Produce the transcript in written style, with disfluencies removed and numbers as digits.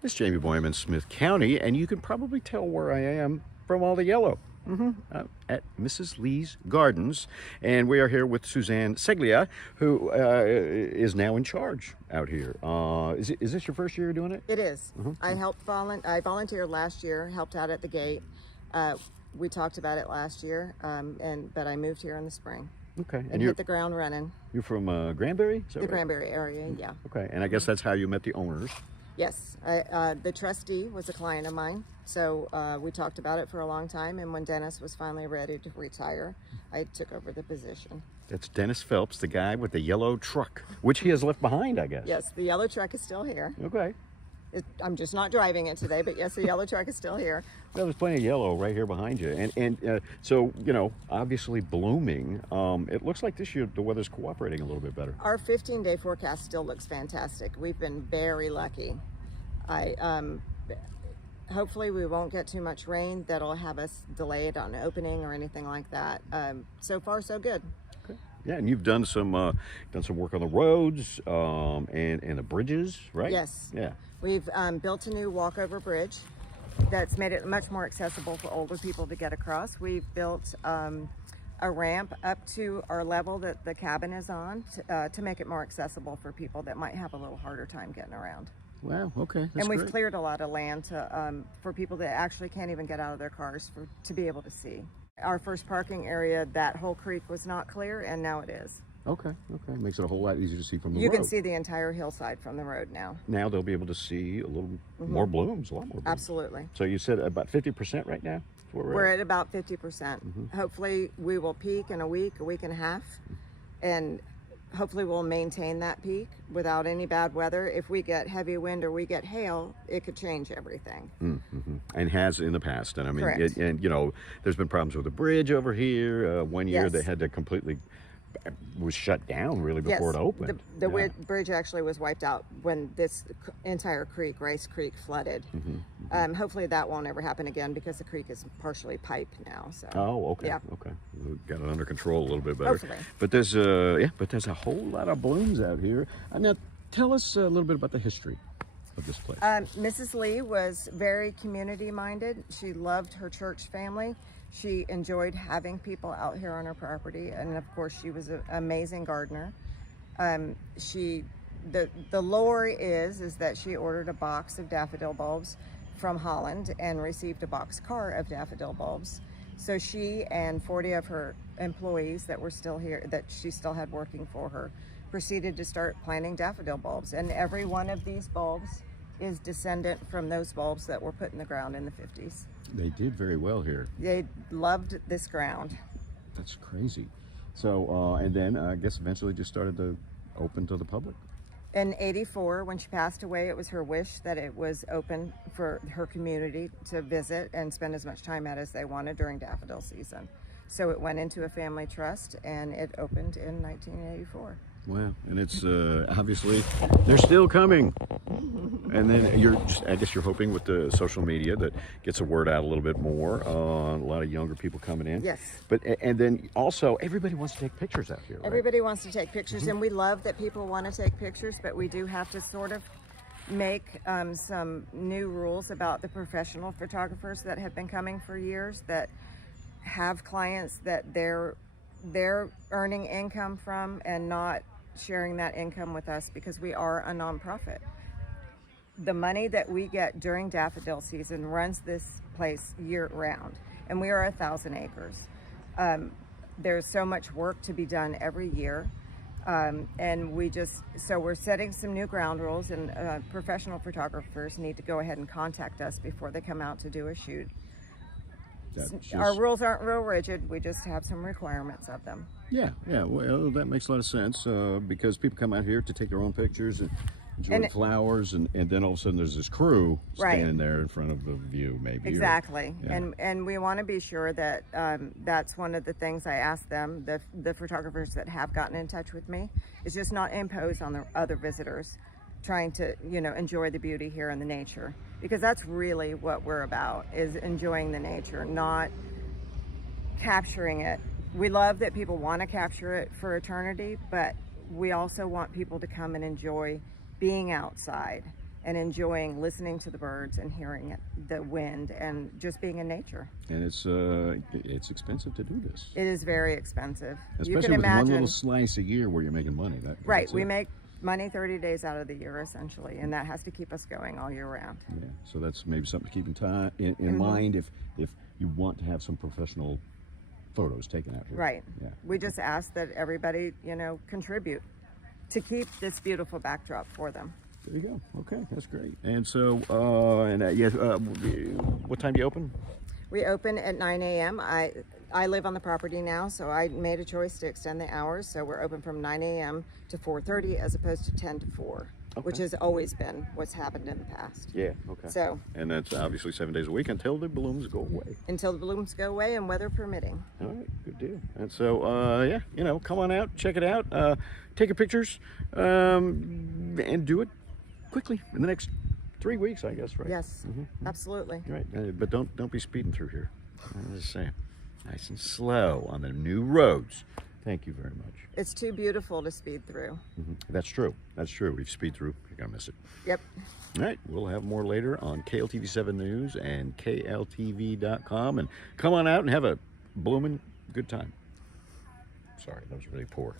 It's Jamey, Boyum in Smith County, and you can probably tell where I am from all the yellow. At Mrs. Lee's Gardens, and we are here with Suzanne Ceglia, who is now in charge out here. Is this your first year doing it? It is. I I volunteered last year, helped out at the gate. We talked about it last year, but I moved here in the spring. Okay, and hit the ground running. You're from Granbury? Is that the right? Granbury area, yeah. Okay, and I guess that's how you met the owners. Yes, the trustee was a client of mine, so we talked about it for a long time, and when Dennis was finally ready to retire, I took over the position. That's Dennis Phelps, the guy with the yellow truck, which he has left behind, I guess. Yes, the yellow truck is still here. Okay. I'm just not driving it today, but yes, the yellow truck is still here. Well, there's plenty of yellow right here behind you, and so, you know, obviously blooming. It looks like this year the weather's cooperating a little bit better. Our 15-day forecast still looks fantastic. We've been very lucky. Hopefully we won't get too much rain that'll have us delayed on opening or anything like that. So far, so good. Okay. Yeah, and you've done some work on the roads and the bridges, right? Yes. Yeah. We've built a new walkover bridge that's made it much more accessible for older people to get across. We've built a ramp up to our level that the cabin is on to make it more accessible for people that might have a little harder time getting around. Wow, okay, that's and we've great. cleared a lot of land for people that actually can't even get out of their cars to be able to see. Our first parking area, that whole creek was not clear, and now it is. Okay, makes it a whole lot easier to see from the road. You can see the entire hillside from the road now. Now they'll be able to see a little more blooms, a lot more blooms. Absolutely. So you said about 50% right now? We're at about 50%. Hopefully we will peak in a week and a half, and hopefully we'll maintain that peak without any bad weather. If we get heavy wind or we get hail, it could change everything. And has in the past. And I mean, Correct. and you know, there's been problems with the bridge over here. One year Yes. they had to completely was shut down really before it opened. The bridge actually was wiped out when this entire creek, Rice Creek, flooded. Hopefully that won't ever happen again because the creek is partially piped now. So. Oh, okay. Yeah. Okay. We got it under control a little bit better. Hopefully. But there's a whole lot of blooms out here. Now, tell us a little bit about the history of this place. Mrs. Lee was very community minded. She loved her church family. She enjoyed having people out here on her property, and of course she was an amazing gardener. The lore is that she ordered a box of daffodil bulbs from Holland and received a box car of daffodil bulbs. So she and 40 of her employees that were still here, that she still had working for her, proceeded to start planting daffodil bulbs, and every one of these bulbs is descendant from those bulbs that were put in the ground in the 50s. They did very well here. They loved this ground. That's crazy. So, and then I guess eventually just started to open to the public. In '84, when she passed away, it was her wish that it was open for her community to visit and spend as much time at as they wanted during daffodil season. So it went into a family trust, and it opened in 1984. Wow, and it's obviously they're still coming. And then I guess you're hoping with the social media that gets the word out a little bit more. A lot of younger people coming in. Yes. But and then also everybody wants to take pictures out here. Right? Everybody wants to take pictures, and we love that people want to take pictures, but we do have to sort of make some new rules about the professional photographers that have been coming for years, that have clients that they're earning income from and not sharing that income with us, because we are a nonprofit. The money that we get during daffodil season runs this place year round, and we are 1,000 acres. There's so much work to be done every year, and we're setting some new ground rules, and professional photographers need to go ahead and contact us before they come out to do a shoot. Our rules aren't real rigid. We just have some requirements of them. Yeah. Well, that makes a lot of sense because people come out here to take their own pictures and enjoy the flowers, and then all of a sudden there's this crew standing there in front of the view, maybe. Exactly. And we want to be sure that that's one of the things I ask them, the photographers that have gotten in touch with me, is just not impose on the other visitors trying to, enjoy the beauty here in the nature, because that's really what we're about, is enjoying the nature, not capturing it. We love that people want to capture it for eternity, but we also want people to come and enjoy being outside and enjoying listening to the birds and hearing it, the wind, and just being in nature. And it's expensive to do this. It is very expensive. Especially you can with imagine, one little slice a year where you're making money. Right, we make money 30 days out of the year essentially, and that has to keep us going all year round. Yeah, so that's maybe something to keep in mind if you want to have some professional photos taken out here. Right. Yeah. We just ask that everybody, contribute to keep this beautiful backdrop for them. There you go. Okay, that's great. And so, what time do you open? We open at 9 a.m. I live on the property now, so I made a choice to extend the hours. So we're open from 9 a.m. to 4:30 as opposed to 10 to 4, which has always been what's happened in the past. Yeah, okay. So, and that's obviously 7 days a week until the balloons go away. Until the balloons go away and weather permitting. All right, good deal. And so, come on out, check it out, take your pictures, and do it quickly in the next 3 weeks, I guess, right? Yes, absolutely. Right, but don't be speeding through here. I'm just saying, nice and slow on the new roads. Thank you very much. It's too beautiful to speed through. That's true. That's true. If you speed through, you're gonna miss it. Yep. All right, we'll have more later on KLTV 7 News and KLTV.com. And come on out and have a blooming good time. Sorry, that was really poor.